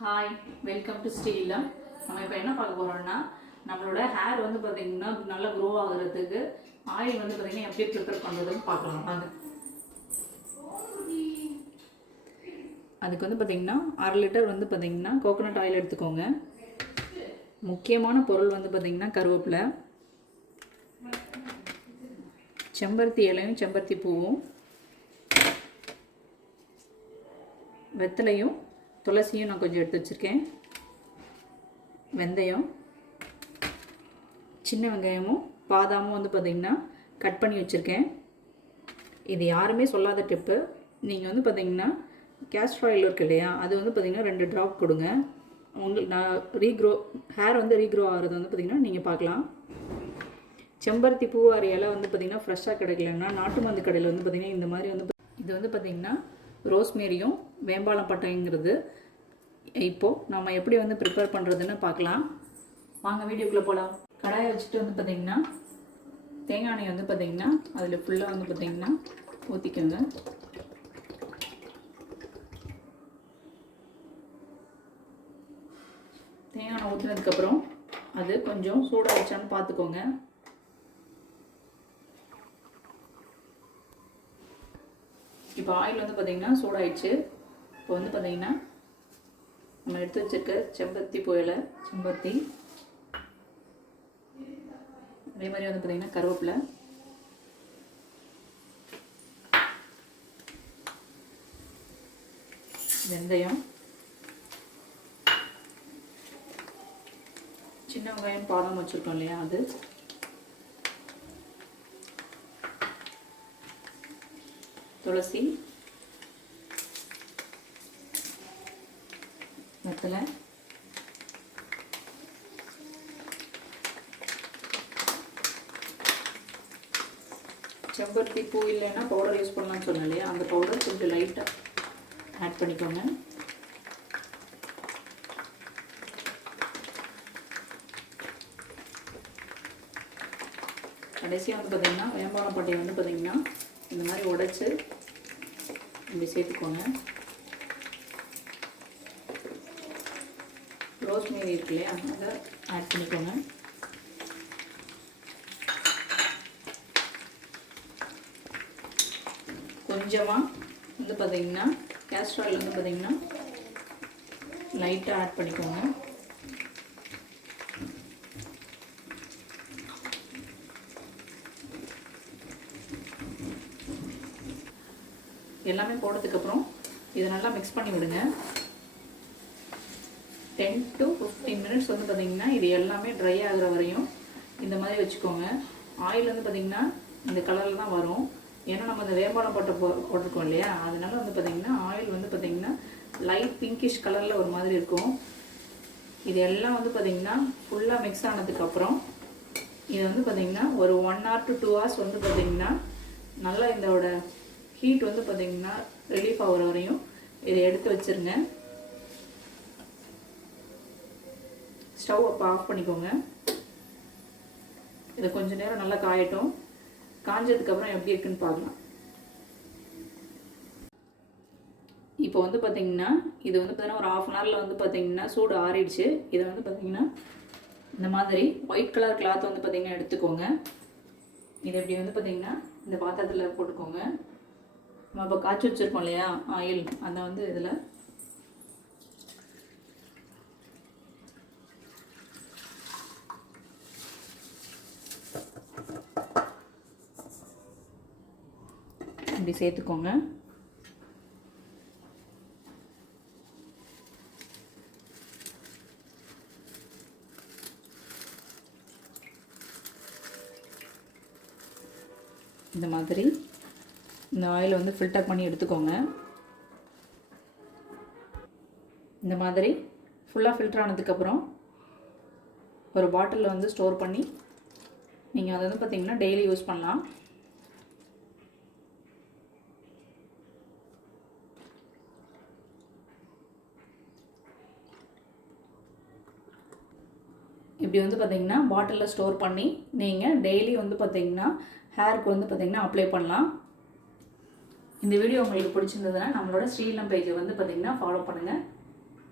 Hi, welcome to ஸ்டீலம். நம்ம இப்போ என்ன பார்க்க போகிறோம்னா, நம்மளோட ஹேர் வந்து பார்த்திங்கன்னா நல்லா க்ரோ ஆகுறதுக்கு ஆயில் வந்து பார்த்திங்கன்னா எப்படி ப்ரிப்பேர் பண்ணுறதுன்னு பார்க்கலாம். அதுக்கு வந்து பார்த்திங்கன்னா 1/2 லிட்டர் வந்து பார்த்திங்கன்னா கோகோனட் ஆயில் எடுத்துக்கோங்க. முக்கியமான பொருள் வந்து பார்த்திங்கன்னா கருவேப்பிலை, செம்பருத்தி இலையும் செம்பருத்தி பூவும், வெத்தலையும் துளசியும் நான் கொஞ்சம் எடுத்து வச்சுருக்கேன், வெந்தயம், சின்ன வெங்காயமும் பாதாமும் வந்து பார்த்திங்கன்னா கட் பண்ணி வச்சுருக்கேன். இது யாருமே சொல்லாத டிப்பு. நீங்கள் வந்து பார்த்திங்கன்னா கேஸ்டர் ஆயில் இருக்கு இல்லையா, அது வந்து பார்த்திங்கன்னா 2 ட்ராப் கொடுங்க. உங்களுக்கு நான் ஹேர் வந்து ரீக்ரோ ஆகிறது வந்து பார்த்திங்கன்னா நீங்கள் பார்க்கலாம். செம்பருத்தி பூவாரி இலை வந்து பார்த்திங்கன்னா ஃப்ரெஷ்ஷாக கிடைக்கலன்னா நாட்டு மருந்து கடையில் வந்து பார்த்திங்கன்னா இந்த மாதிரி வந்து இது வந்து பார்த்திங்கன்னா ரோஸ்மேரியும் வேம்பாலம் பட்டைங்கிறது. இப்போது நம்ம எப்படி வந்து ப்ரிப்பேர் பண்ணுறதுன்னு பார்க்கலாம். வாங்க வீடியோக்குள்ளே போகலாம். கடாயை வச்சுட்டு வந்து பார்த்திங்கன்னா தேங்காய் எண்ணெய் வந்து பார்த்திங்கன்னா அதில் ஃபுல்லாக வந்து பார்த்திங்கன்னா ஊற்றிக்கோங்க. தேங்காய் எண்ணெய் ஊற்றினதுக்கப்புறம் அது கொஞ்சம் சூடாகிடுச்சான்னு பார்த்துக்கோங்க. இப்போ ஆயில் வந்து பார்த்திங்கன்னா சூடாயிடுச்சு. இப்போ வந்து பார்த்திங்கன்னா நம்ம எடுத்து வச்சுருக்க செம்பருத்தி பூவில் செம்பருத்தி, அதே மாதிரி வந்து பார்த்திங்கன்னா கருவேப்பிலை, வெந்தயம், சின்ன வெங்காயம் பாதாம் வச்சுருக்கோம் இல்லையா, அது, துளசி, வெத்தலை, செம்பருத்தி பூ இல்லைன்னா பவுடர் யூஸ் பண்ணலாம்னு சொன்னேன் இல்லையா, அந்த பவுடர் கொஞ்சம் லைட்டாக ஆட் பண்ணிக்கோங்க. கடைசியாக வந்து பார்த்திங்கன்னா வேம்பாலம் பட்டையை வந்து பார்த்திங்கன்னா இந்த மாதிரி உடைச்சி இப்படி சேர்த்துக்கோங்க. ரோஸ்மேரி இருக்கு இல்லையா, அதை ஆட் பண்ணிக்கோங்க. கொஞ்சமாக வந்து பார்த்திங்கன்னா கேஸ்டர் ஆயில் வந்து பார்த்திங்கன்னா லைட்டாக ஆட் பண்ணிக்கோங்க. எல்லாமே போட்டதுக்கப்புறம் இதை நல்லா மிக்ஸ் பண்ணி விடுங்க. 10 to 15 மினிட்ஸ் வந்து பார்த்திங்கன்னா இது எல்லாமே ட்ரை ஆகிற வரையும் இந்த மாதிரி வச்சுக்கோங்க. ஆயில் வந்து பார்த்திங்கன்னா இந்த கலரில் தான் வரும். ஏன்னா நம்ம அந்த வேம்பாலம் பட்டை போட்டிருக்கோம் இல்லையா, அதனால வந்து பார்த்திங்கன்னா ஆயில் வந்து பார்த்திங்கன்னா லைட் பிங்கிஷ் கலரில் ஒரு மாதிரி இருக்கும். இது எல்லாம் வந்து பார்த்திங்கன்னா ஃபுல்லாக மிக்ஸ் ஆனதுக்கப்புறம் இது வந்து பார்த்திங்கன்னா ஒரு 1 hour to 2 hours வந்து பார்த்திங்கன்னா நல்லா இதோட ஹீட் வந்து பார்த்திங்கன்னா ரிலீஃப் ஆகிற வரையும் இதை எடுத்து வச்சுருங்க. ஸ்டவ் அப்போ ஆஃப் பண்ணிக்கோங்க. இதை கொஞ்சம் நேரம் நல்லா காயட்டும். காஞ்சதுக்கப்புறம் எப்படி இருக்குன்னு பார்க்கலாம். இப்போ வந்து பார்த்திங்கன்னா இது வந்து பார்த்திங்கன்னா ஒரு 1/2 hourல வந்து பார்த்திங்கன்னா சூடு ஆறிடுச்சு. இதை வந்து பார்த்திங்கன்னா இந்த மாதிரி ஒயிட் கலர் கிளாத் வந்து பார்த்திங்கன்னா எடுத்துக்கோங்க. இதை இப்படி வந்து பார்த்திங்கன்னா இந்த பாத்திரத்தில் போட்டுக்கோங்க. நம்ம இப்போ காய்ச்சி வச்சுருக்கோம் இல்லையா ஆயில், அதை வந்து இதில் இப்படி சேர்த்துக்கோங்க. இந்த மாதிரி இந்த ஆயில் வந்து ஃபில்டர் பண்ணி எடுத்துக்கோங்க. இந்த மாதிரி ஃபுல்லாக ஃபில்டர் ஆனதுக்கப்புறம் ஒரு பாட்டிலில் வந்து ஸ்டோர் பண்ணி நீங்கள் அதை வந்து பார்த்திங்கன்னா டெய்லி யூஸ் பண்ணலாம். இப்படி வந்து பார்த்திங்கன்னா பாட்டிலில் ஸ்டோர் பண்ணி நீங்கள் டெய்லி வந்து பார்த்திங்கன்னா ஹேருக்கு வந்து பார்த்திங்கன்னா அப்ளை பண்ணலாம். இந்த வீடியோ உங்களுக்கு பிடிச்சிருந்ததுன்னா நம்மளோட ஸ்ரீலம் பேஜை வந்து பார்த்திங்கன்னா ஃபாலோ பண்ணுங்கள்.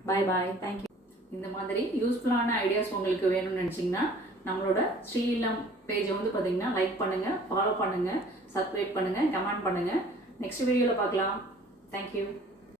பாய் பாய், தேங்க்யூ. இந்த மாதிரி யூஸ்ஃபுல்லான ஐடியாஸ் உங்களுக்கு வேணும்னு நினச்சிங்கன்னா நம்மளோட ஸ்ரீலம் பேஜை வந்து பார்த்தீங்கன்னா லைக் பண்ணுங்கள், ஃபாலோ பண்ணுங்கள், சப்ஸ்கிரைப் பண்ணுங்கள், கமெண்ட் பண்ணுங்கள். நெக்ஸ்ட் வீடியோவில் பார்க்கலாம். தேங்க்யூ.